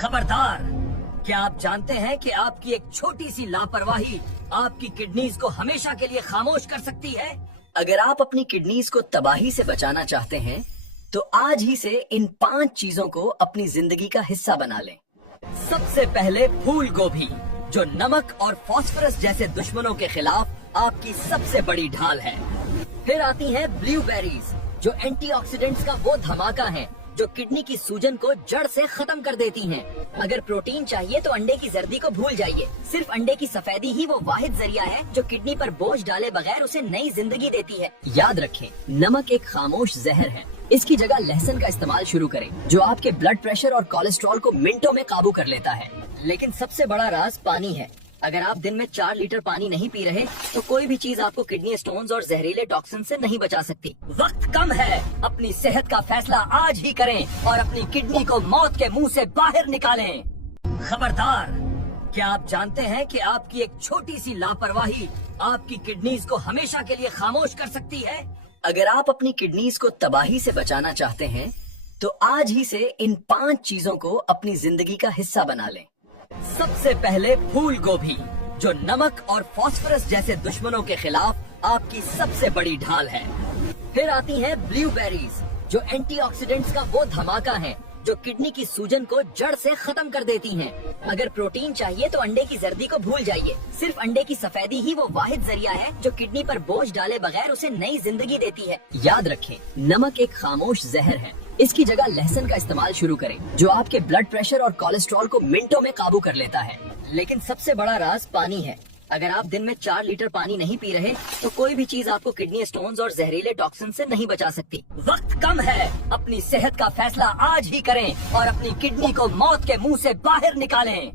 खबरदार! क्या आप जानते हैं कि आपकी एक छोटी सी लापरवाही आपकी किडनीज को हमेशा के लिए खामोश कर सकती है? अगर आप अपनी किडनीज को तबाही से बचाना चाहते हैं, तो आज ही से इन 5 चीजों को अपनी जिंदगी का हिस्सा बना लें। सबसे पहले फूल गोभी, जो नमक और फास्फोरस जैसे दुश्मनों के खिलाफ आपकी सबसे बड़ी ढाल है। फिर आती हैं ब्लूबेरीज, जो एंटीऑक्सीडेंट्स का वो धमाका है जो किडनी की सूजन को जड़ से खत्म कर देती हैं। अगर प्रोटीन चाहिए तो अंडे की जर्दी को भूल जाइए। सिर्फ अंडे की सफेदी ही वो वाहिद जरिया है जो किडनी पर बोझ डाले बगैर उसे नई जिंदगी देती है। याद रखें, नमक एक खामोश जहर है। इसकी जगह लहसुन का इस्तेमाल शुरू करें, जो आपके ब्लड प्रेशर और कोलेस्ट्रॉल को मिनटों में काबू कर लेता है। लेकिन सबसे बड़ा राज पानी है। अगर आप दिन में 4 लीटर पानी नहीं पी रहे, तो कोई भी चीज आपको किडनी स्टोन्स और जहरीले टॉक्सिन से नहीं बचा सकती। वक्त कम है, अपनी सेहत का फैसला आज ही करें और अपनी किडनी को मौत के मुंह से बाहर निकालें। खबरदार! क्या आप जानते हैं कि आपकी एक छोटी सी लापरवाही आपकी किडनीज को हमेशा के लिए खामोश कर सकती है? अगर आप अपनी किडनीज को तबाही से बचाना चाहते हैं, तो आज ही से इन 5 चीजों को अपनी जिंदगी का हिस्सा बना लें। सबसे पहले फूल गोभी, जो नमक और फास्फोरस जैसे दुश्मनों के खिलाफ आपकी सबसे बड़ी ढाल है। फिर आती हैं ब्लूबेरीज, जो एंटीऑक्सीडेंट्स का वो धमाका है जो किडनी की सूजन को जड़ से खत्म कर देती हैं। अगर प्रोटीन चाहिए तो अंडे की जर्दी को भूल जाइए। सिर्फ अंडे की सफेदी ही वो वाहिद जरिया है जो किडनी पर बोझ डाले बगैर उसे नई जिंदगी देती है। याद रखें, नमक एक खामोश जहर है। इसकी जगह लहसुन का इस्तेमाल शुरू करें, जो आपके ब्लड प्रेशर और कोलेस्ट्रॉल को मिनटों में काबू कर लेता है। लेकिन सबसे बड़ा राज पानी है। अगर आप दिन में 4 लीटर पानी नहीं पी रहे, तो कोई भी चीज आपको किडनी स्टोन्स और जहरीले टॉक्सिन से नहीं बचा सकती। वक्त कम है, अपनी सेहत का फैसला आज ही करें और अपनी किडनी को मौत के मुंह से बाहर निकालें।